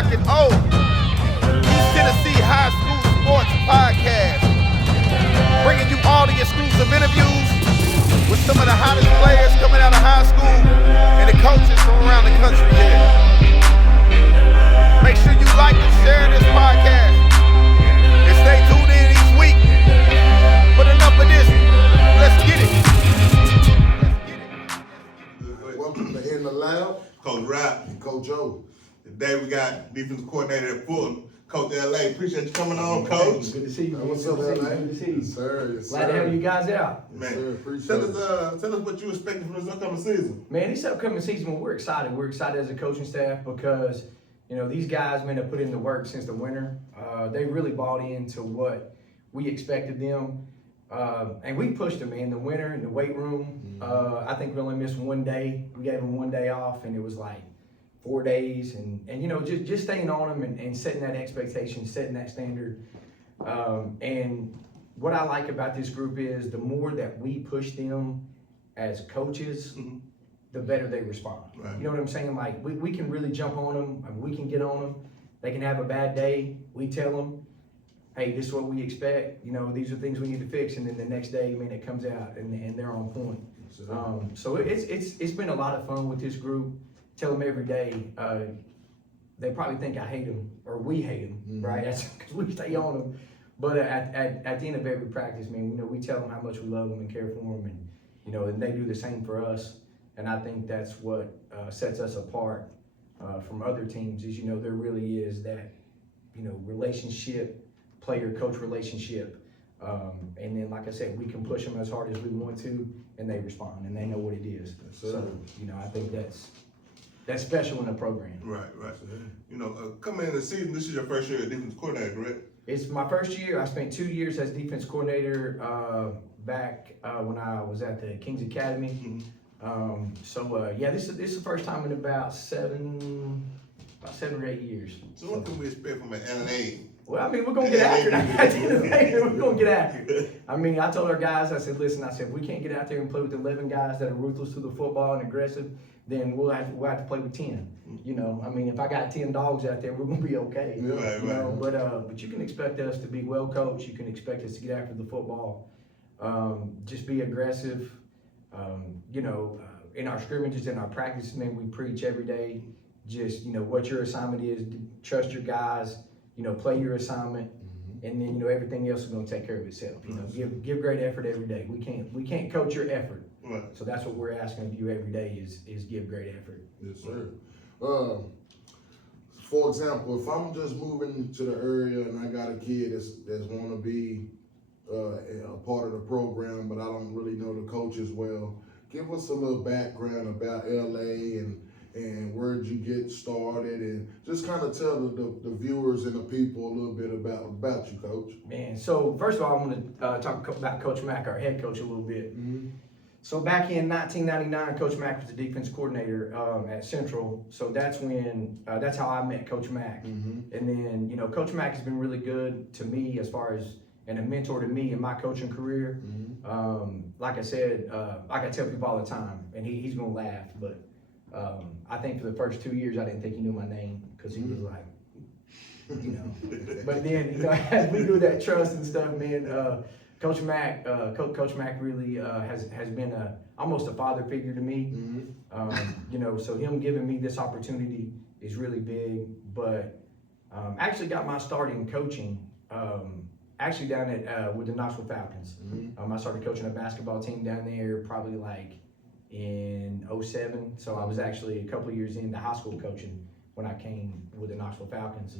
rocking East Tennessee High School Sports Podcast, bringing you all the exclusive interviews with some of the hottest players coming out of high school and the coaches from around the country here. Make sure you like and share this podcast and stay tuned in each week. But enough of this, let's get it. Welcome to In the Lab. Coach Rap. And Coach Joe. Today we got defensive coordinator at Fulton, Coach LA. Appreciate you coming on, Coach. Good to see you. What's up, LA? Good to see you. Yes, sir. Yes, Glad to have you guys out. Man, sir. Appreciate tell us what you expecting from this upcoming season. Man, this upcoming season, we're excited. We're excited as a coaching staff because, you know, these guys, man, have put in the work since the winter. They really bought into what we expected them. And we pushed them, man, the winter in the weight room. I think we only missed one day. We gave them one day off, and it was like 4 days. And you know, just staying on them and setting that expectation, setting that standard. And what I like about this group is the more that we push them as coaches, the better they respond. Right. You know what I'm saying? Like, we can really jump on them, and we can get on them. They can have a bad day. We tell them, hey, this is what we expect. You know, these are things we need to fix. And then the next day, man, it comes out and they're on point. So it's been a lot of fun with this group. Tell them every day. They probably think I hate them or we hate them, right? That's because we stay on them. But at the end of every practice, man, you know, we tell them how much we love them and care for them, and you know, and they do the same for us. And I think that's what sets us apart from other teams. Is, you know, there really is that, you know, relationship, player-coach relationship. And then, like I said, we can push them as hard as we want to, and they respond, and they know what it is. So, you know, I think that's special in a program. Right. You know, coming into the season, this is your first year as defensive coordinator, correct? It's my first year. I spent 2 years as defense coordinator back when I was at the Kings Academy. Yeah, this is the first time in about 7 or 8 years. So what can we expect from an LA? Well, I mean, we're going to get after it. At the end of the day, we're going to get after it. I mean, I told our guys, I said, listen, if we can't get out there and play with 11 guys that are ruthless to the football and aggressive, then we'll have to play with 10. You know, I mean, if I got 10 dogs out there, we're going to be okay. Yeah, right. You know, but you can expect us to be well coached. You can expect us to get after the football. Just be aggressive. You know, in our scrimmages, in our practices, man, we preach every day. Just, you know, what your assignment is. Trust your guys. You know, play your assignment, and then, you know, everything else is going to take care of itself. You know, give great effort every day. We can't coach your effort. Right. So that's what we're asking of you every day is give great effort. Yes, sir. For example, if I'm just moving to the area and I got a kid that's want to be a part of the program, but I don't really know the coach as well, give us a little background about LA and where'd you get started, and just kind of tell the viewers and the people a little bit about you, Coach. Man, so first of all, I want to talk about Coach Mack, our head coach, a little bit. So back in 1999, Coach Mack was the defense coordinator at Central. So that's how I met Coach Mack. And then, you know, Coach Mack has been really good to me as far as, and a mentor to me in my coaching career. Like I said, like I tell people all the time, and he's going to laugh, but I think for the first 2 years, I didn't think he knew my name because he was like, you know. But then, you know, as we grew that trust and stuff, man, Coach Mack really has been almost a father figure to me. You know, so him giving me this opportunity is really big. But I actually got my start in coaching actually down at with the Knoxville Falcons. I started coaching a basketball team down there probably like in 2007. So I was actually a couple of years into high school coaching when I came with the Knoxville Falcons.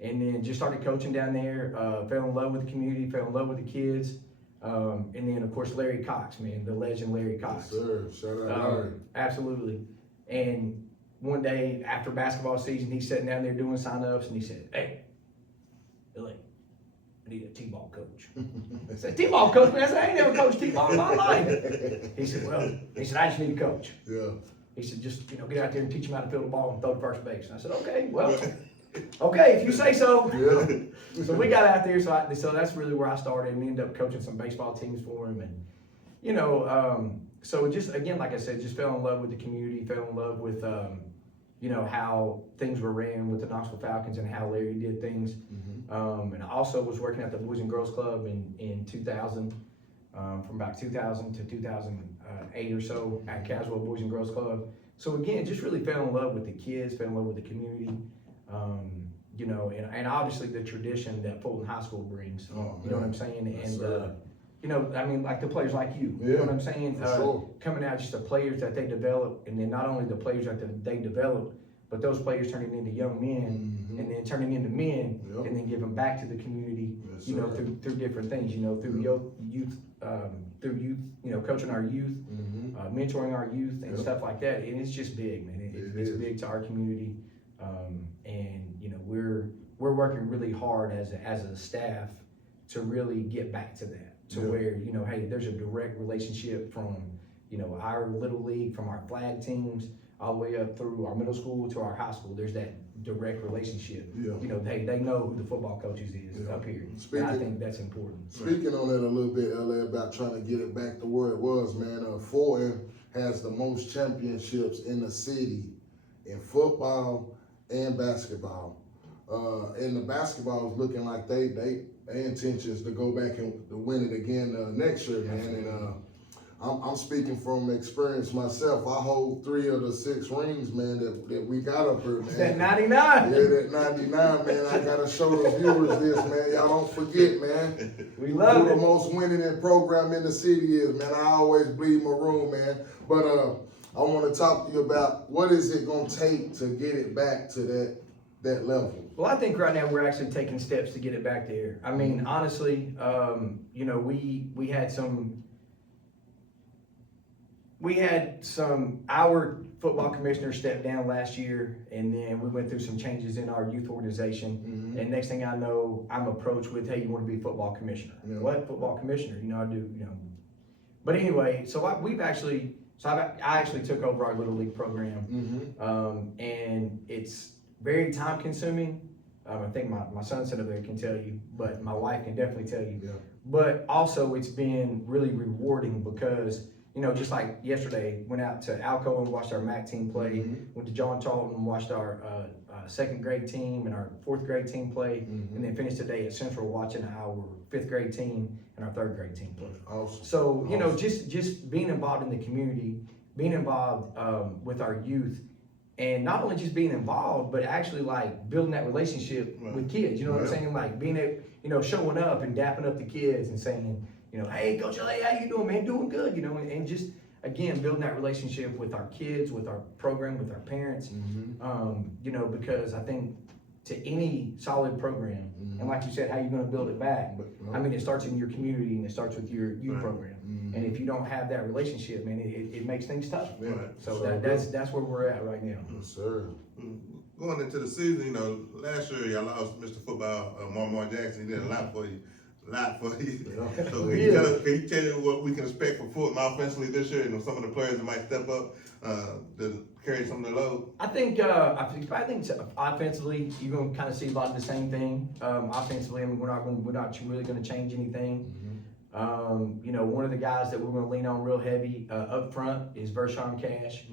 And then just started coaching down there, fell in love with the community, fell in love with the kids. And then, of course, Larry Cox, man, the legend Larry Cox. Yes, sir. Shout out Larry. Absolutely. And one day after basketball season, he's sitting down there doing sign-ups, and he said, hey, Billy, I need a T-ball coach. I said, T-ball coach? Man, I said, I ain't never coached T-ball in my life. He said, I just need a coach. Yeah. He said, just, you know, get out there and teach him how to field the ball and throw to first base. And I said, okay, well, okay, if you say so. Yeah. So we got out there, so that's really where I started, and ended up coaching some baseball teams for him. And, you know, so just, again, like I said, just fell in love with the community, fell in love with, you know, how things were ran with the Knoxville Falcons and how Larry did things. And I also was working at the Boys and Girls Club in 2000, from about 2000 to 2008 or so at Caswell Boys and Girls Club. So again, just really fell in love with the kids, fell in love with the community, you know, and obviously the tradition that Fulton High School brings. You know what I'm saying? Yes, And you know, I mean, like the players like you. You know what I'm saying? Sure. Coming out, just the players that they develop, and then not only the players that they develop, but those players turning into young men, and then turning into men, and then giving back to the community. Yes, you know, sir. through different things. You know, through youth, you know, coaching our youth, mentoring our youth, and stuff like that. And it's just big, man. It's big to our community, and you know, we're working really hard as a staff to really get back to that. To where, you know, hey, there's a direct relationship from, you know, our little league, from our flag teams, all the way up through our middle school to our high school. There's that direct relationship. You know, they know who the football coaches is up here. And I think that's important. Speaking on that a little bit, LA, about trying to get it back to where it was, man. Fulton has the most championships in the city in football and basketball. And the basketball is looking like their intentions to go back and to win it again next year, man. And I'm speaking from experience myself. I hold 3 of the 6 rings, man, that we got up here, man. That 99. Yeah, that 99, man. I gotta show the viewers this, man. Y'all don't forget, man. We love Who it. the most winning program in the city is, man. I always bleed maroon, man. But I want to talk to you about what is it gonna take to get it back to that level. Well, I think right now we're actually taking steps to get it back there. I mean, honestly, you know, we had some, our football commissioner stepped down last year, and then we went through some changes in our youth organization. And next thing I know, I'm approached with, hey, you want to be football commissioner? What? Football commissioner? You know, I do, you know. But anyway, so I actually took over our Little League program, and it's very time consuming. I think my son sitting there can tell you, but my wife can definitely tell you. But also it's been really rewarding because, you know, just like yesterday, went out to Alco and watched our MAC team play, went to John Charlton and watched our 2nd grade team and our 4th grade team play, and then finished today at Central watching our 5th grade team and our 3rd grade team play. Awesome. So, you know, just being involved in the community, being involved with our youth, and not only just being involved, but actually like building that relationship with kids. You know what I'm saying? Like being, you know, showing up and dapping up the kids and saying, you know, hey, Coach LA, how you doing, man? Doing good, you know, and just, again, building that relationship with our kids, with our program, with our parents, you know, because I think to any solid program, and like you said, how you going to build it back? I mean, it starts in your community and it starts with your youth program. And if you don't have that relationship, man, it makes things tough. So that's where we're at right now. Yes, sir. Going into the season, you know, last year y'all lost Mr. Football, Marmar Jackson. He did a lot for you. So can you tell you what we can expect for Fulton offensively this year? You know, some of the players that might step up to carry some of the load. I think offensively, you're going to kind of see a lot of the same thing. Offensively, I mean, we're not really going to change anything. You know, one of the guys that we're going to lean on real heavy up front is Vershawn Cash.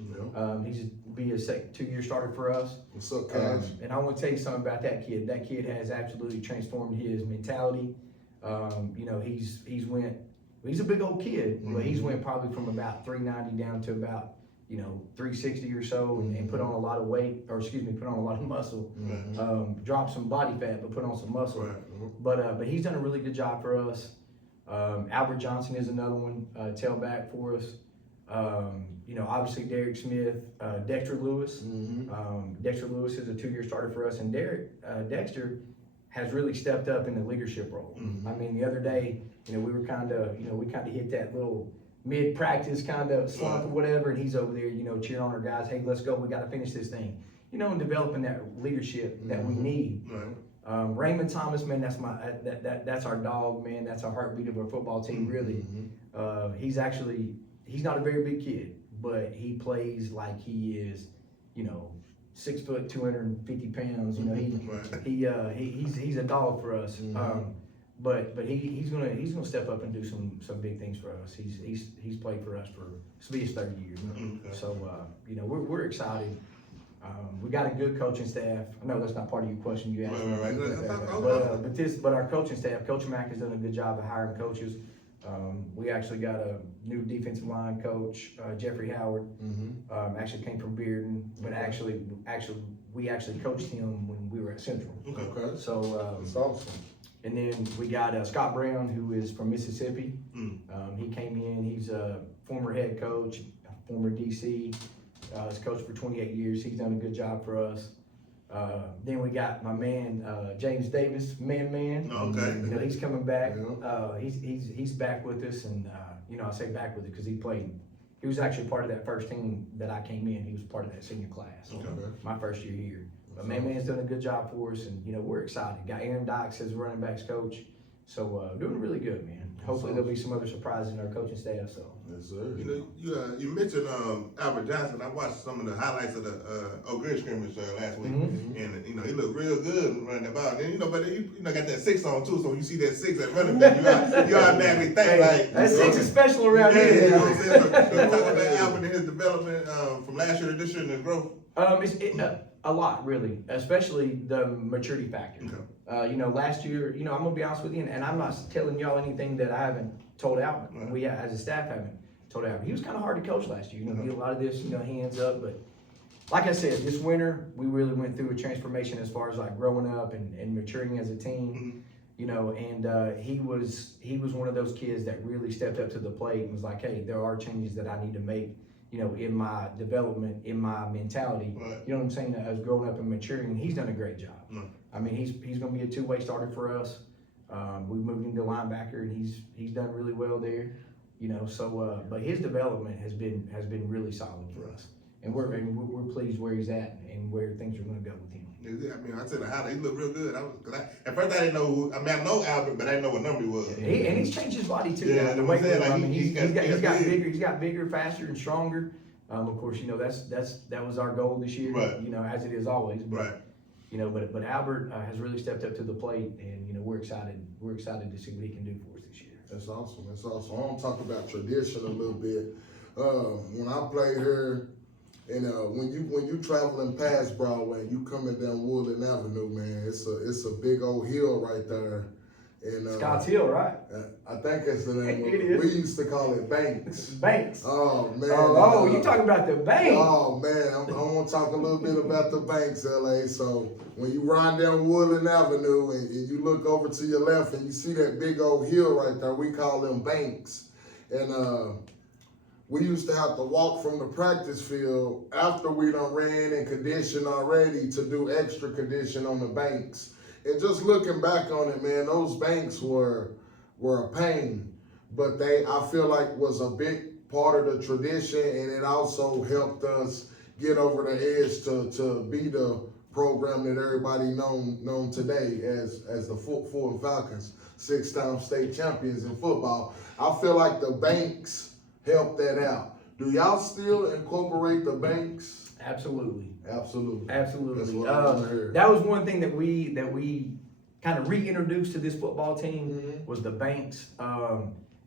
He's be a 2-year starter for us. What's up, Cash? And I want to tell you something about that kid. That kid has absolutely transformed his mentality. You know, he's a big old kid, but he's went probably from about 390 down to about, you know, 360 or so, and put on a lot of weight, or excuse me, put on a lot of muscle. Dropped some body fat, but put on some muscle. But he's done a really good job for us. Albert Johnson is another one, tailback for us. You know, obviously Derrick Smith, Dexter Lewis. Dexter Lewis is a 2-year starter for us, and Dexter has really stepped up in the leadership role. I mean, the other day, you know, we kind of hit that little mid-practice kind of slump or whatever, and he's over there, you know, cheering on our guys. Hey, let's go. We got to finish this thing. You know, and developing that leadership that we need. Raymond Thomas, man, that's our dog, man. That's our heartbeat of our football team, really. He's not a very big kid, but he plays like he is, you know, 6 foot, 250 pounds. You know, he's a dog for us. But he's gonna step up and do some big things for us. He's played for us for this will be his 3rd year. So you know, we're excited. We got a good coaching staff. I know that's not part of your question you asked me. Right. But our coaching staff, Coach Mack has done a good job of hiring coaches. We actually got a new defensive line coach, Jeffrey Howard. Actually came from Bearden, but we actually coached him when we were at Central. Okay. So That's awesome. and then we got Scott Brown, who is from Mississippi. He came in. He's a former head coach, former DC. He's coached for 28 years. He's done a good job for us. Then we got my man James Davis, man. Okay. You know, he's coming back. Yeah. He's back with us, and you know, I say back with it because he played. He was actually part of that first team that I came in. He was part of that senior class. Okay. My first year here. But man's done a good job for us, and you know, we're excited. Got Aaron Dykes as running backs coach, so doing really good, man. Hopefully there'll be some other surprises in our coaching staff. So. Yes, sir. You know, you mentioned Albert Johnson. I watched some of the highlights of the Oak Ridge scrimmage last week, and you know, he looked real good running the ball. And you know, but you know, got that 6 on too. So when you see that 6 at running back, you automatically think like that 6 is special around here. You know what I'm saying? So, talk about Albert and his development from last year to this year and his growth. A lot, really, especially the maturity factor. Okay. You know, last year, you know, I'm gonna be honest with you, and I'm not telling y'all anything that I haven't told Alvin. Right. We as a staff haven't told Alvin. He was kind of hard to coach last year. You know, he did a lot of this, you know, hands up. But like I said, this winter we really went through a transformation as far as like growing up and maturing as a team. You know, and he was one of those kids that really stepped up to the plate and was like, hey, there are changes that I need to make. You know, in my development, in my mentality, Right. You know what I'm saying? As growing up and maturing, and he's done a great job. I mean, he's going to be a two-way starter for us. We moved him to linebacker, and he's done really well there. You know, so but his development has been really solid for us, and we're pleased where he's at and where things are going to go with him. I mean, I said the highlight. He looked real good. At first I didn't know. I mean, I know Albert, but I didn't know what number he was. And he's changed his body too. Yeah, The I'm weight saying, room, like, I mean, he's got bigger. He's got bigger, faster, and stronger. Of course, you know that was our goal this year. Right. You know, as it is always. But, Right. You know, but Albert has really stepped up to the plate, and you know we're excited. We're excited to see what he can do for us this year. That's awesome. That's awesome. I want to talk about tradition a little bit. When I played here, and when you traveling past Broadway and you coming down Woodland Avenue, man, it's a big old hill right there. And Scott's Hill, right? I think that's the name. It is. We used to call it Banks. Banks. Oh man. Oh, you talking about the bank? Oh man, I want to talk a little bit about the Banks, LA. So when you ride down Woodland Avenue and you look over to your left and you see that big old hill right there, we call them Banks. And we used to have to walk from the practice field after we done ran and conditioned already to do extra condition on the banks. And just looking back on it, man, those banks were a pain, but I feel like was a big part of the tradition, and it also helped us get over the edge to be the program that everybody known today as the Fulton Falcons, 6-time state champions in football. I feel like the banks helped that out. Do y'all still incorporate the banks? Absolutely. Absolutely. Absolutely. That's what I wanna hear. That was one thing that we kind of reintroduced to this football team was the banks.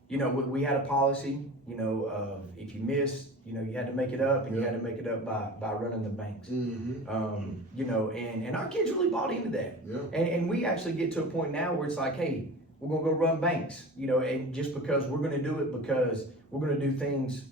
You know, we had a policy. You know, if you missed, you know, you had to make it up, and you had to make it up by running the banks. You know, and our kids really bought into that. Yeah. And we actually get to a point now where it's like, hey, we're gonna go run banks. You know, and just because we're gonna do it because we're gonna do things.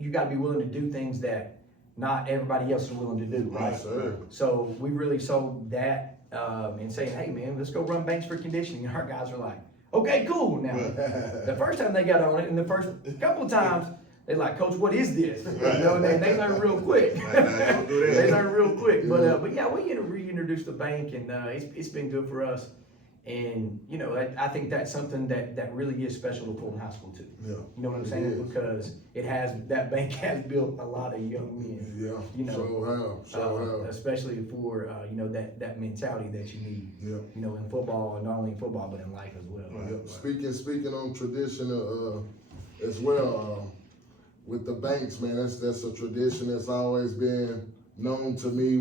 You got to be willing to do things that not everybody else is willing to do, right? Yes, sir. So we really sold that and saying, hey man, let's go run banks for conditioning. And our guys are like, okay, cool. Now, the first time they got on it, and the first couple of times, they're like, Coach, what is this? Right. You know, and they learn real quick. Don't do that. They learn real quick. But yeah, we reintroduced the bank, and it's been good for us. And you know, I think that's something that really is special to Fulton High School too. Yeah. You know what I'm saying? is. Because that bank has built a lot of young men. Yeah. You know, So have. especially for you know that mentality that you need. Yeah. You know, in football, and not only in football but in life as well. Right. Yeah. Speaking on tradition as well, with the banks, man, that's a tradition that's always been known to me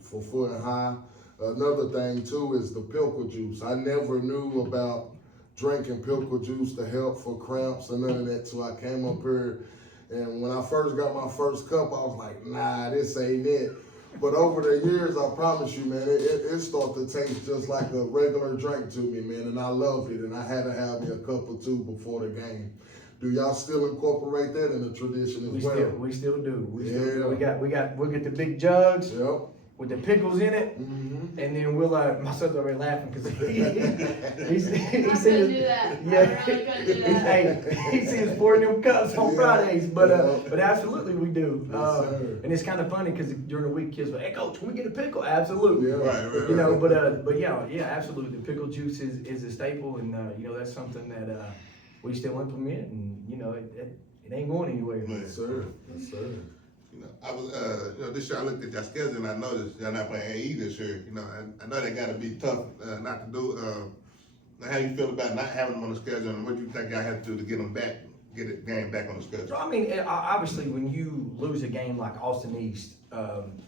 for Fulton High. Another thing too is the pickle juice. I never knew about drinking pickle juice to help for cramps or none of that till I came up here. And when I first got my first cup, I was like, nah, this ain't it. But over the years, I promise you, man, it started to taste just like a regular drink to me, man, and I loved it, and I had to have me a cup or two before the game. Do y'all still incorporate that in the tradition as well? We still do. We Yeah. we'll get the big jugs Yep. with the pickles in it, Mm-hmm. and then we'll, my son's already laughing because he I sees, couldn't do that. I really couldn't do that. hey, he sees pouring them cups on Yeah. Fridays, but Yeah. absolutely we do. Yes, sir. And it's kind of funny because during the week kids go, "Hey coach, can we get a pickle?" Absolutely. Yeah. Right. You know, but yeah, absolutely. The pickle juice is a staple, and you know that's something that we still implement, and you know it ain't going anywhere. Right. Yes, sir. Yes, sir. You know, I was, you know, this year I looked at your schedule and I noticed y'all not playing AE this year. You know, I know that gotta be tough not to do. How you feel about not having them on the schedule, and what you think y'all have to do to get them back, get the game back on the schedule? So I mean, obviously, when you lose a game like Austin East,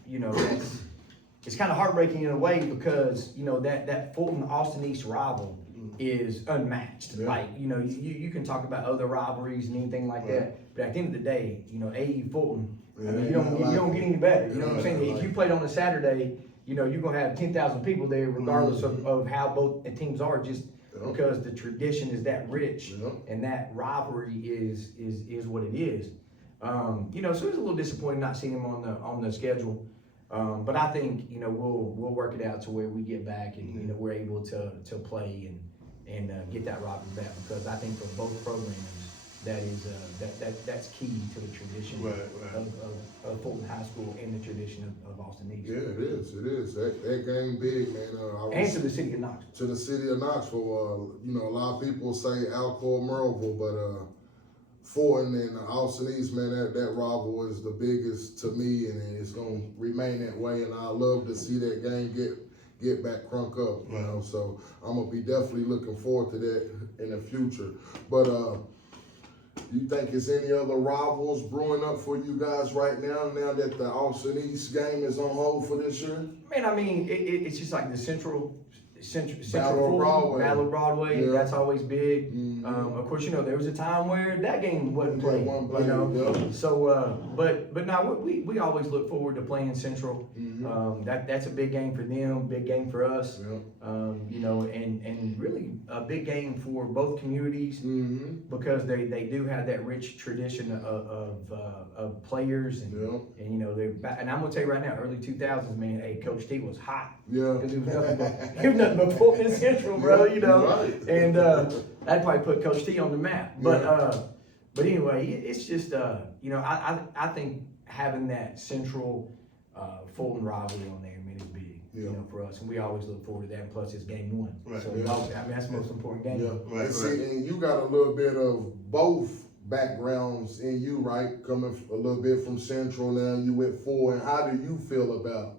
you know, it's kind of heartbreaking in a way because you know that Fulton Austin East rival is unmatched. Yeah. Like you know, you can talk about other rivalries and anything like that, but at the end of the day, you know, AE Fulton. I mean, you don't get any better. You know what I'm saying? If you played on a Saturday, you know, you're gonna have 10,000 people there, regardless of how both teams are, just because the tradition is that rich and that rivalry is what it is. You know, so it's a little disappointing not seeing him on the schedule. But I think you know we'll work it out to where we get back and you know we're able to play and get that rivalry back, because I think for both programs that's key to the tradition Right. of Fulton High School and the tradition of Austin East. Yeah, it is. It is. That game big, man. And to the city of Knoxville. To the city of Knoxville. You know, a lot of people say Alcoa Merville, but Fulton and Austin East, man, that rival is the biggest to me, and it's gonna remain that way. And I love to see that game get back crunk up. You know, so I'm gonna be definitely looking forward to that in the future. But you think it's any other rivals brewing up for you guys right now that the Austin East game is on hold for this year? Man, I mean, it's just like the Central Battle of Broadway. Battle of Broadway. Yeah. That's always big. Mhm. Of course, you know there was a time where that game wasn't played. wasn't played, You know, yeah. so but now we always look forward to playing Central. Mhm. That's a big game for them, big game for us. Yeah. You know, and really a big game for both communities. Mm-hmm. Because they do have that rich tradition of players and Yeah. you know they're back, and I'm gonna tell you right now, early 2000s, man, hey, Coach T was hot Yeah. because it was nothing but Fulton Central, bro, you know, Right. and that probably put Coach T on the map. But anyway, it's just you know I think having that Central Fulton rivalry on there, man, is big. Yeah. You know, for us, and we always look forward to that. And plus, it's game one, Right. so Yeah. I mean that's the most important game. Yeah. Right, And see, and you got a little bit of both backgrounds in you, right? Coming a little bit from Central, now you went forward. How do you feel about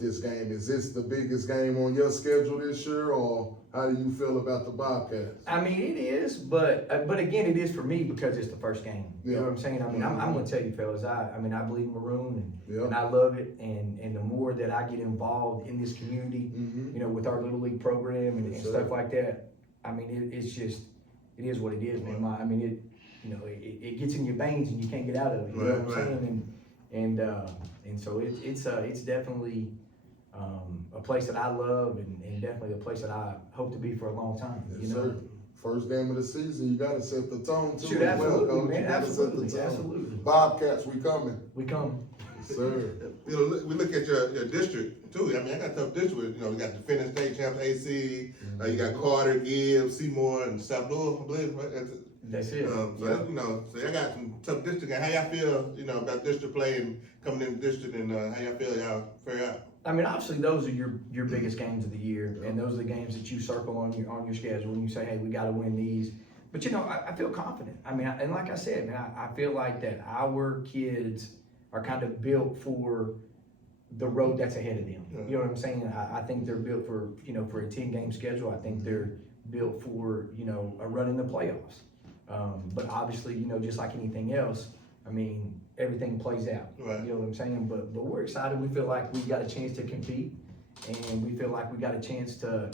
this game? Is this the biggest game on your schedule this year, or how do you feel about the Bobcats? I mean, it is, but again, it is for me because it's the first game. You know Yeah. what I'm saying? I mean, I'm gonna tell you, fellas, I mean, I believe Maroon Yeah. and I love it, and the more that I get involved in this community, Mm-hmm. you know, with our little league program and Yes, sir. stuff like that, I mean, it's just, it is what it is, man. I mean, it gets in your veins and you can't get out of it. You know what I'm saying? And so it's definitely. A place that I love and definitely a place that I hope to be for a long time. Yes, you know? sir. First game of the season, you gotta set the tone too. Shoot, as well, absolutely, Coach. man. You gotta set the Absolutely, tone. absolutely. Bobcats, we coming. We come. Yes, sir. You know, we look at your district too. I mean, I got a tough district. You know, we got defending state champs AC. You got Carter, Gibbs, Seymour, and South Louisville, I believe. Right? That's it. So Yeah. you know, so I got some tough district. And how y'all feel, you know, about district play and coming in the district, and how y'all feel y'all fare out? I mean, obviously, those are your biggest games of the year, and those are the games that you circle on your schedule and you say, hey, we got to win these. But you know, I feel confident. I mean, and like I said, man, I feel like that our kids are kind of built for the road that's ahead of them. You know what I'm saying? I think they're built for for a 10-game schedule. I think they're built for a run in the playoffs. But obviously, just like anything else, I mean, everything plays out. Right. You know what I'm saying? But we're excited. We feel like we got a chance to compete, and we feel like we got a chance to,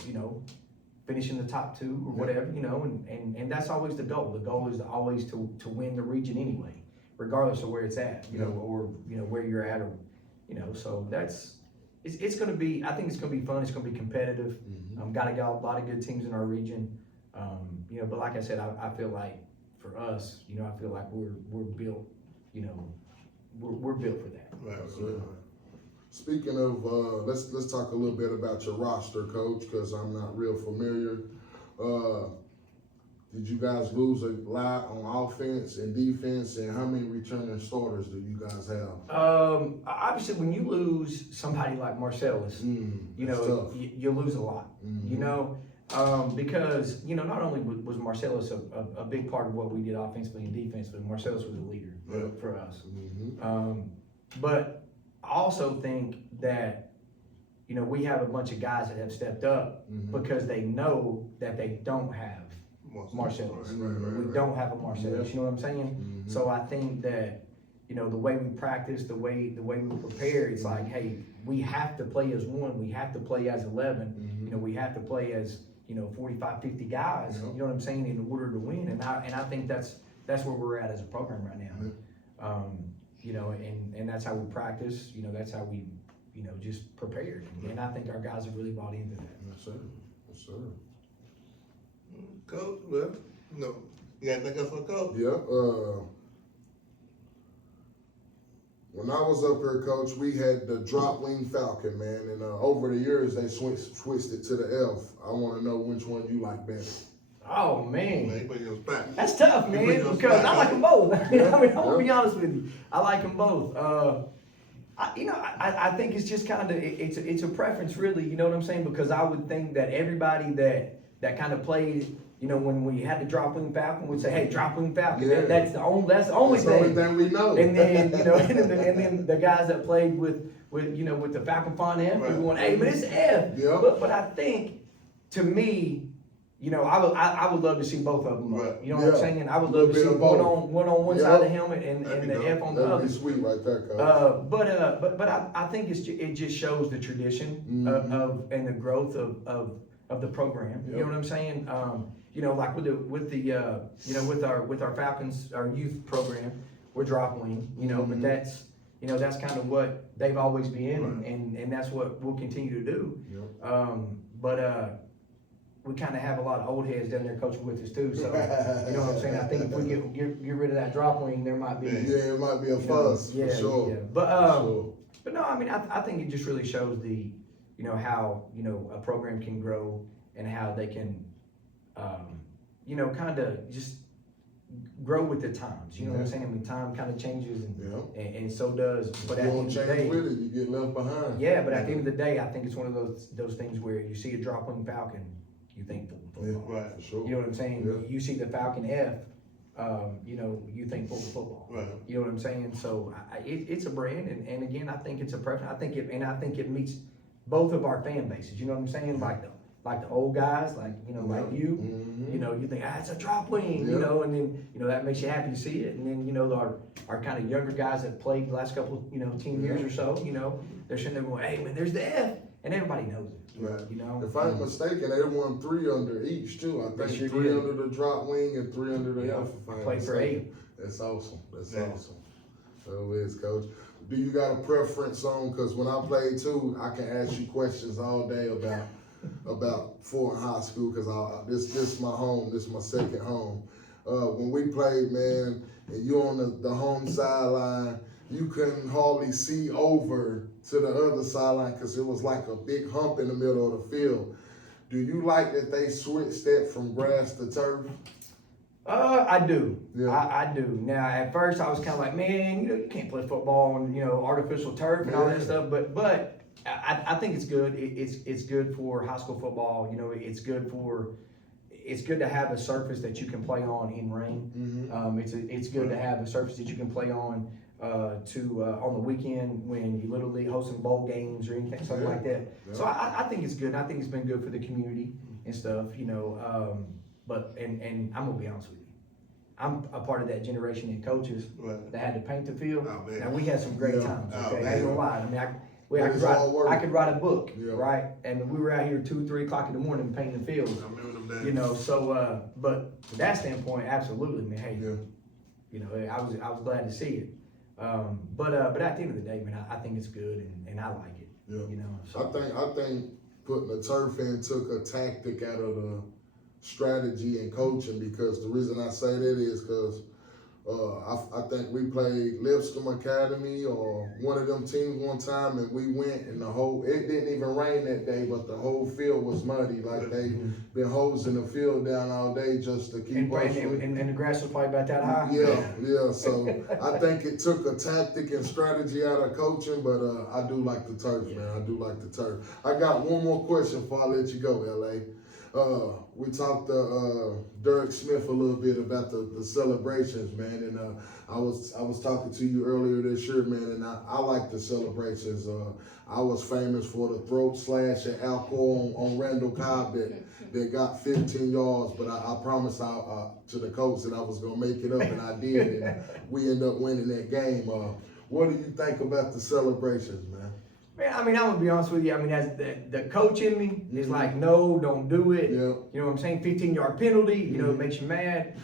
finish in the top two or whatever, and that's always the goal. The goal is always to win the region anyway, regardless of where it's at, or where you're at, or you know, so it's going to be, I think it's going to be fun. It's going to be competitive. Got a lot of good teams in our region. You know, but like I said, I feel like for us, you know, I feel like we're built, you know, we're built for that. Right. Speaking of, let's talk a little bit about your roster, Coach, because I'm not real familiar. Did you guys lose a lot on offense and defense, and how many returning starters do you guys have? Obviously, when you lose somebody like Marcellus, you know, you lose a lot. You know, because you know, not only was Marcellus a big part of what we did offensively and defensively, Marcellus was a leader for us. But I also think that, you know, we have a bunch of guys that have stepped up because they know that they don't have Marcellus. We don't have a Marcellus, you know what I'm saying? So I think that, you know, the way we practice, the way we prepare, it's like, hey, we have to play as one, we have to play as 11, you know, we have to play as, you know, 45, 50 guys, you know what I'm saying, in order to win. And I think that's where we're at as a program right now. You know, and that's how we practice, you know, that's how we, you know, just prepared. And I think our guys have really bought into that. Yes, sir. Yes, sir. Coach, well, no, you got anything else for Coach? Yeah. When I was up here, Coach, we had the drop wing Falcon, man, and over the years they switched it to the F. I want to know which one you like better. Oh man, He put you on the spot. that's tough, man, because I like them both. I mean, I'm gonna be honest with you, I like them both. I think it's just kind of it's a preference, really. You know what I'm saying? Because I would think that everybody that kind of played, you know, when we had the drop wing Falcon, would say, "Hey, drop wing Falcon." Yeah. That's the only thing we know. And then you know, and then the guys that played with you know, with the Falcon Font F, Right. going, "Hey, but it's F." Yeah. But I think, to me, you know, I would love to see both of them. Right. You know what I'm saying? I would love to see one on one side of the helmet and the F on the That'd other. be sweet right there, Coach. But I think it just shows the tradition of and the growth of the program. You know what I'm saying? You know, like with the you know, with our Falcons, our youth program, we're drop wing. You know, but that's, you know, that's kind of what they've always been, and that's what we'll continue to do. But we kind of have a lot of old heads down there coaching with us too. So you know what I'm saying? I think if we get rid of that drop wing, there might be Yeah, it might be a fuss, for sure. Yeah. But no, I mean, I think it just really shows the, you know, how, you know, a program can grow and how they can, you know, kind of just grow with the times. You know what I'm saying? I mean, time kind of changes and so does. But You at the don't end of the change day, with it, you get left behind. yeah. But at the end of the day, I think it's one of those things where you see a drop wing Falcon, you think football. Right. For sure. You know what I'm saying? Yeah. You see the Falcon F, you know, you think football. Right. You know what I'm saying? So it's a brand, and again, I think it's a preference. I think it meets both of our fan bases. You know what I'm saying? Like the old guys, like, you know, like you. You know, you think, it's a drop wing. You know, and then, you know, that makes you happy to see it. And then, you know, our kind of younger guys that played the last couple, you know, 10 years or so, you know, they're sitting there going, hey man, there's the F, and everybody knows it. Right. You know, If I'm mistaken, they won 3 under each too. I think sure 3 did. under the drop wing and 3 under the F. If I'm Played for mistaken. 8. That's awesome. That's Yeah. awesome. So it is, Coach. Do you got a preference on? Because when I played too, I can ask you questions all day about Fulton High School. Because this is my home. This is my second home. When we played, man, and you on the home sideline, you couldn't hardly see over to the other sideline because it was like a big hump in the middle of the field. Do you like that they switched that from grass to turf? I do. Yeah. I do. Now, at first, I was kind of like, man, you know, you can't play football on, you know, artificial turf and all that stuff. But I think it's good. It's good for high school football. You know, it's good to have a surface that you can play on in rain. It's good to have a surface that you can play on on the weekend when you literally hosting bowl games or anything, something like that. Yeah. So I think it's good. I think it's been good for the community and stuff, you know. But I'm gonna be honest with you, I'm a part of that generation of coaches that had to paint the field. Oh, man. Now we had some great times. Oh, Okay, I man. ain't gonna lie. I mean, I could write a book, right? And we were out here 2, 3 o'clock in the morning painting the fields. I remember them days. You know, so but from that standpoint, absolutely, man. Hey, Yeah. you know, I was glad to see it. But at the end of the day, man, I think it's good and I like it. Yeah. You know, so. I think putting the turf in took a tactic out of the strategy and coaching, because the reason I say that is because I think we played Lipscomb Academy or one of them teams one time, and we went and it didn't even rain that day, but the whole field was muddy. Like they been hosing the field down all day just to keep us. And the grass was probably about that high. Yeah. So I think it took a tactic and strategy out of coaching, but I do like the turf, man. I do like the turf. I got one more question before I let you go, LA. We talked to Derrick Smith a little bit about the celebrations, man, and I was talking to you earlier this year, man, and I like the celebrations. I was famous for the throat slash at Alcor on Randall Cobb that got 15 yards, but I promised to the coach that I was gonna make it up, and I did, and we ended up winning that game. What do you think about the celebrations, man? Man, I mean, I'm gonna be honest with you. I mean, that's the coach in me is like, no, don't do it. Yeah. You know what I'm saying? 15-yard penalty. You know, it makes you mad.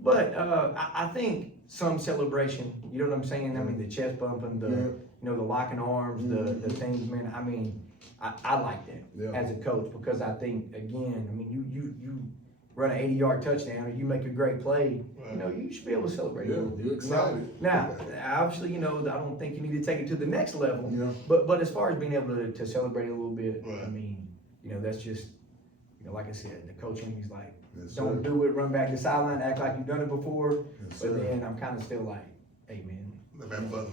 But I think some celebration. You know what I'm saying? I mean, the chest bumping, you know, the locking arms, the things. Man, I mean, I like that as a coach, because I think, again, I mean, you run an 80-yard touchdown or you make a great play, you know, you should be able to celebrate. Yeah, you're excited. Now, obviously, you know, I don't think you need to take it to the next level. Yeah. But as far as being able to celebrate a little bit, Right. I mean, you know, that's just, you know, like I said, the coaching, he's like, Yes, don't sir. do it, run back to the sideline, act like you've done it before. Yes, But sir. then I'm kind of still like, hey, man,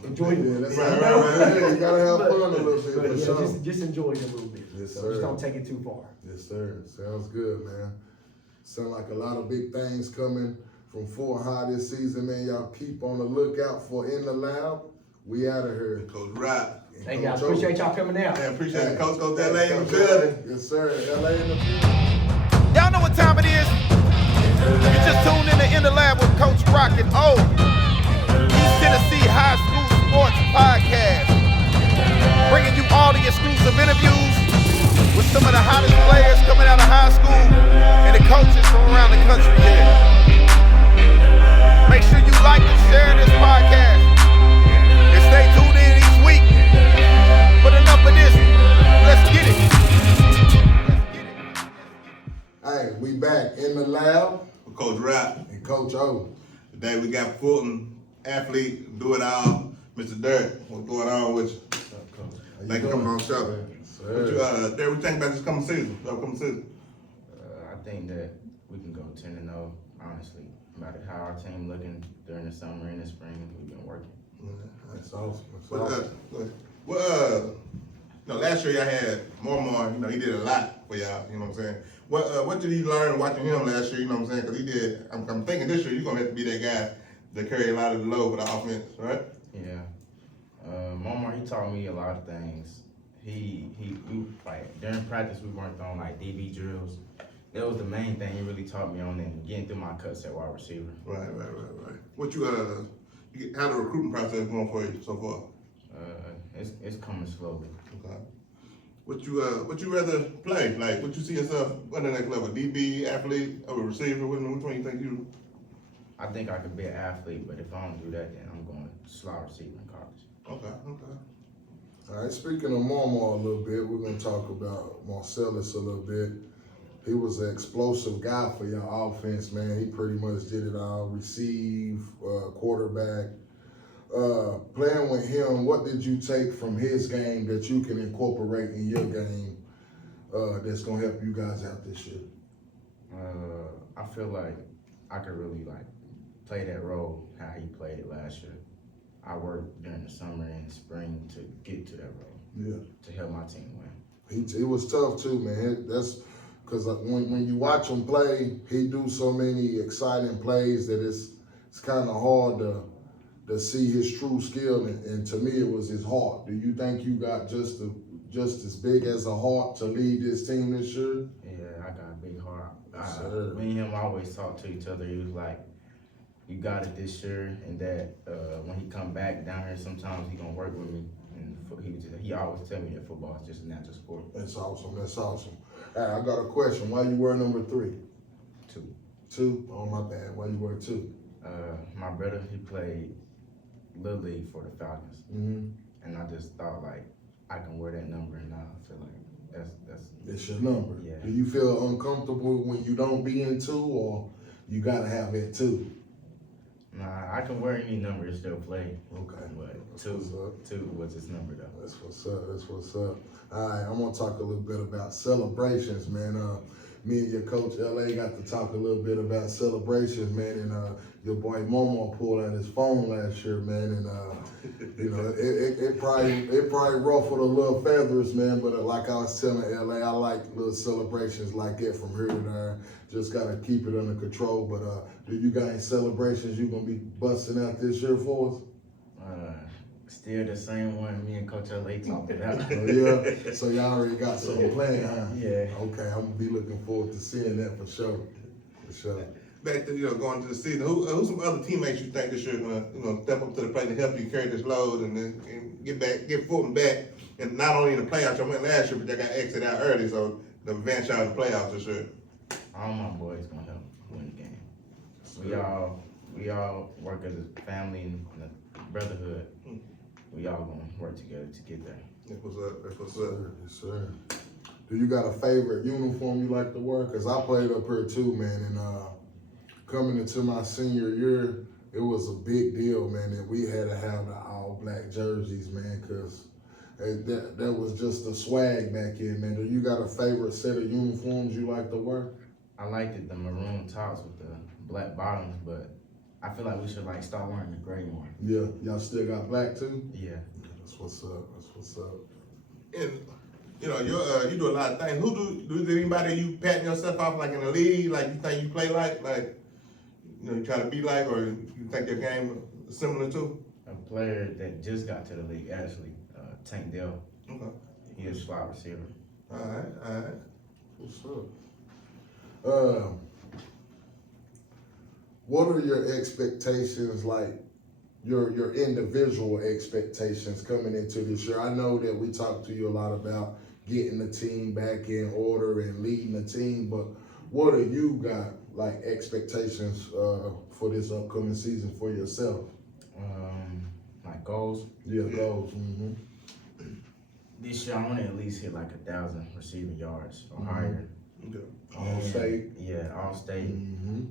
enjoy Yeah, it. that's Right, right. right. Yeah, you gotta have But- fun a little bit. But for yeah, sure. just enjoy it a little bit. Yes, So sir. just don't take it too far. Yes, sir. Sounds good, man. Sound like a lot of big things coming from Fort High this season, man. Y'all keep on the lookout for In the Lab. We out of here. Coach Rock. Hey, guys, appreciate y'all coming out. Man, appreciate it. Coach LA in the building. Yes, sir. LA in the building. Y'all know what time it is. You just tuned in the Lab with Coach Rock and O. East Tennessee High School Sports Podcast. Bringing you all the exclusive interviews with some of the hottest players coming out of high school and the coaches from around the country here. Make sure you like and share this podcast. And stay tuned in each week. But enough of this. Let's get it. Hey, we back in the lab With Coach Rock. and Coach O. Today we got Fulton athlete, do it all, Mr. Derrick. What's going on with you? Thank you for coming on the show. What you, Derrick, what you think about this upcoming season? I think that we can go 10-0, honestly. About how our team looking during the summer and the spring, we've been working. That's awesome. That's But, awesome. you know, last year y'all had more, you know, he did a lot for y'all, you know what I'm saying? What did he learn watching him last year, you know what I'm saying? Because he did, I'm thinking this year you're going to have to be that guy that carry a lot of the load for the offense, right? Yeah. Momar, he taught me a lot of things. We like during practice we worked on like DB drills. That was the main thing he really taught me on, and getting through my cuts at wide receiver. Right. What you, how the recruiting process going for you so far? It's coming slowly. Okay. What you rather play? Like, what you see yourself on the next level? DB, athlete, or a receiver? Which one you think you? I think I could be an athlete, but if I don't do that, then I'm going slot receiver in college. Okay. All right, speaking of Marmar a little bit, we're going to talk about Marcellus a little bit. He was an explosive guy for your offense, man. He pretty much did it all, receive, quarterback. Playing with him, what did you take from his game that you can incorporate in your game that's going to help you guys out this year? I feel like I could really like play that role how he played it last year. I worked during the summer and spring to get to that role. Yeah. To help my team win. It was tough too, man. That's because when you watch him play, he do so many exciting plays that it's kind of hard to see his true skill. And to me, it was his heart. Do you think you got just as big as a heart to lead this team this year? Yeah, I got a big heart. Yes, sir. Me and him always talk to each other. He was like, "You got it this year," and that when he come back down here, sometimes he gonna work with me. And he always tell me that football is just a natural sport. That's awesome. That's awesome. I got a question. Why you wear number 3? 2. 2? Oh, my bad. Why you wear 2? My brother, he played Little League for the Falcons. Mm-hmm. And I just thought like I can wear that number, and I feel like that's It's your number. Yeah. Do you feel uncomfortable when you don't be in 2, or you gotta have it 2? Nah, I can wear any number and still play. Okay. But That's two what's up. was his number though. That's what's up. That's what's up. All right, I'm gonna talk a little bit about celebrations, man. Me and your coach LA got to talk a little bit about celebrations, man. And your boy Momo pulled out his phone last year, man. And you know, it probably ruffled a little feathers, man. But like I was telling LA, I like little celebrations like that from here to there. Just gotta keep it under control. But do you got any celebrations you gonna be busting out this year for us? Still the same one me and Coach LA talked about. Oh, yeah, so y'all already got something planned, huh? Yeah. Okay, I'm gonna be looking forward to seeing that for sure. For sure. Back to going to the season, who's some other teammates you think this year gonna step up to the plate to help you carry this load and get Fulton back, and not only in the playoffs, I went last year, but they got exited out early, so the advance y'all in the playoffs this year. All my boys gonna help win the game. We all work as a family and a brotherhood. We all gonna work together to get there. That's what's up. That's what's up. Yes, sir. Do you got a favorite uniform you like to wear? Cause I played up here too, man, and coming into my senior year, it was a big deal, man, and we had to have the all black jerseys, man, cause that was just the swag back in, man. Do you got a favorite set of uniforms you like to wear? I liked the maroon tops with the black bottoms, but I feel like we should like start wearing the gray one. Yeah, y'all still got black too? Yeah. That's what's up. That's what's up. And you do a lot of things. Who do anybody you patting yourself off like in the league? Like you think you play like you try to be like, or you think your game is similar to? A player that just got to the league, actually, Tank Dell. Okay. He is a slot receiver. All right. What's up? What are your expectations, like your individual expectations coming into this year? I know that we talked to you a lot about getting the team back in order and leading the team, but what do you got like expectations for this upcoming season for yourself? Like goals. Yeah, goals. Mm-hmm. This year I want to at least hit like 1,000 receiving yards or higher. Okay. All state. Yeah, all state. Mm-hmm.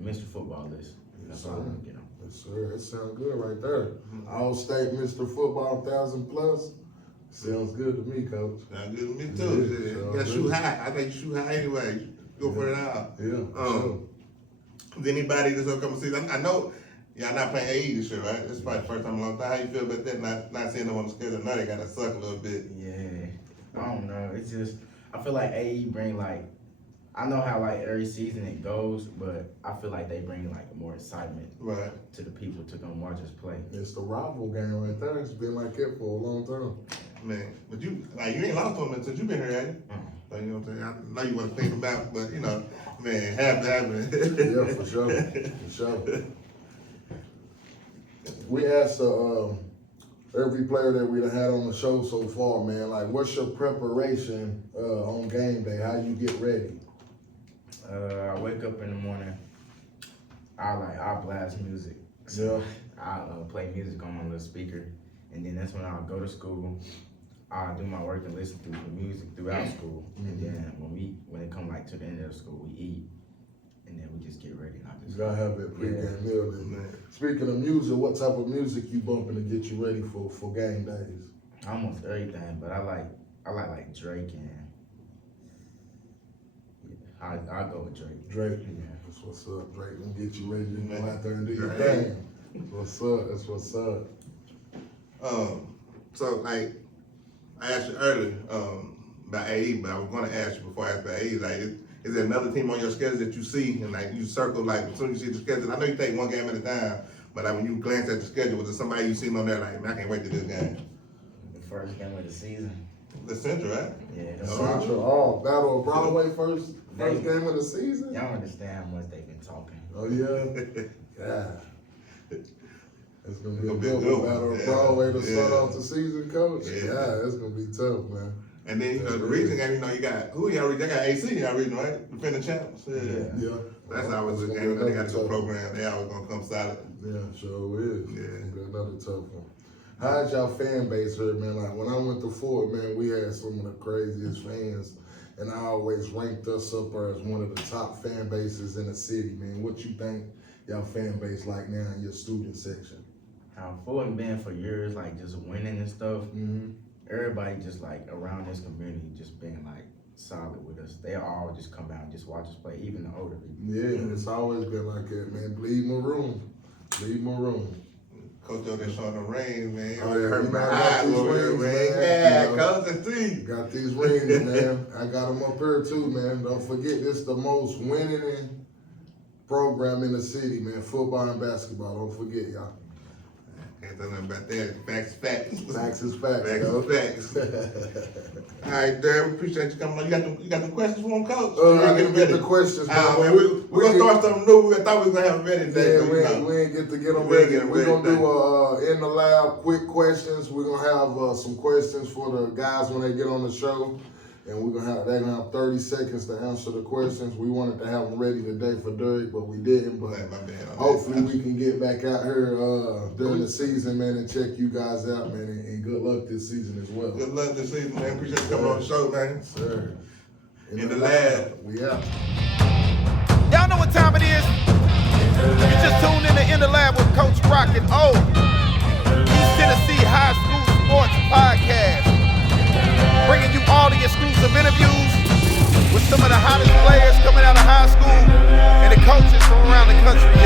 Mr. Football list. That's all I'm gonna get on. Yes, sir. That sounds good right there. All state Mr. Football 1,000 plus. Sounds good to me, coach. Sounds good to me too. Yeah, You gotta shoot high. I think you shoot high anyway. Go for it out. Yeah. Sure. Is anybody this upcoming season? I know y'all not playing AE this year, right? This is probably the first time in a long time. How you feel about that? Not seeing them on the schedule. Now they gotta suck a little bit. Yeah, I don't know. It's just I feel like AE bring like I know how like every season it goes, but I feel like they bring like more excitement Right. to the people to come watch us play. It's the rival game right there. It's been like it for a long time. Man, but you ain't lost to them since you been here, have you? Like, you know what I'm saying? I know you want to think about, but man, happen. Yeah, for sure. For sure. We asked every player that we done had on the show so far, man, like what's your preparation on game day? How you get ready? I wake up in the morning. I blast music. Yeah. I play music on my little speaker, and then that's when I'll go to school. I'll do my work and listen to the music throughout school, and then when it come like to the end of the school, we eat, and then we just get ready. And I You just gotta have that pregame meal. Speaking of music, what type of music you bumping to get you ready for game days? almost everything, but I like Drake and I'll go with Drake. Drake. Yeah. That's what's up. Drake gonna get you ready to go out there and do your thing. That's what's up. That's what's up. So like I asked you earlier about AE, but I was going to ask you before I asked about AE. Like, is there another team on your schedule that you see and like you circle like as soon as you see the schedule? I know you take one game at a time, but like when you glance at the schedule, was there somebody you seen on there like, man, I can't wait to do this game? The first game of the season. The Central, right? Yeah. The Central. Oh, Battle of Broadway first game of the season. Y'all understand how much they've been talking. Oh yeah. Yeah. It's gonna be a It's good one. Battle of Broadway to start Yeah. off the season, coach. Yeah. Yeah, it's gonna be tough, man. And then the region game, you got who y'all region? They got AC in y'all region, right? Defending champs. Yeah. Yeah. That's always a game that they got to go program. They always gonna come solid. Yeah, sure is. Yeah. Another tough one. How's y'all fan base here, man? Like when I went to Fort, man, we had some of the craziest fans, and I always ranked us up as one of the top fan bases in the city, man. What you think y'all fan base like now in your student section? How Fulton been for years, like just winning and stuff. Mm-hmm. Everybody just like around this community just being like solid with us. They all just come out and just watch us play, even the older people. Yeah, it's always been like that, man. Bleed maroon. Bleed maroon. Coach out there showing the ring, man. Oh, yeah, Hurt you my know, I got eyes these over there, rings, man. man. Yeah, You know. Coach and see. Got these rings, man. I got them up here too, man. Don't forget, this the most winning program in the city, man. Football and basketball. Don't forget, y'all. Can't tell nothing about that. Facts is facts. Facts is facts, Facts yo. is facts. All right, Derrick, we appreciate you coming on. You got the questions for him, Coach? I didn't get the questions, Man, man. we're going to start something new. We thought we was going to have a ready today. Yeah, but, you know. we ain't get to get them We ain't ready. get 'em We're ready gonna do in the lab quick questions. We're gonna have some questions for the guys when they get on the show, and they're gonna have 30 seconds to answer the questions. We wanted to have them ready today for Derrick, but we didn't. But My bad on hopefully that. we can get back out here during the season, man, and check you guys out, man, and good luck this season as well. Good luck this season, man. Appreciate you coming on the show, man. Sir. In the lab. We out. Y'all know what time it is? You just tuned in the lab with Coach Rock and O. East Tennessee High School Sports Podcast. Bringing you all the exclusive interviews with some of the hottest players coming out of high school and the coaches from around the country.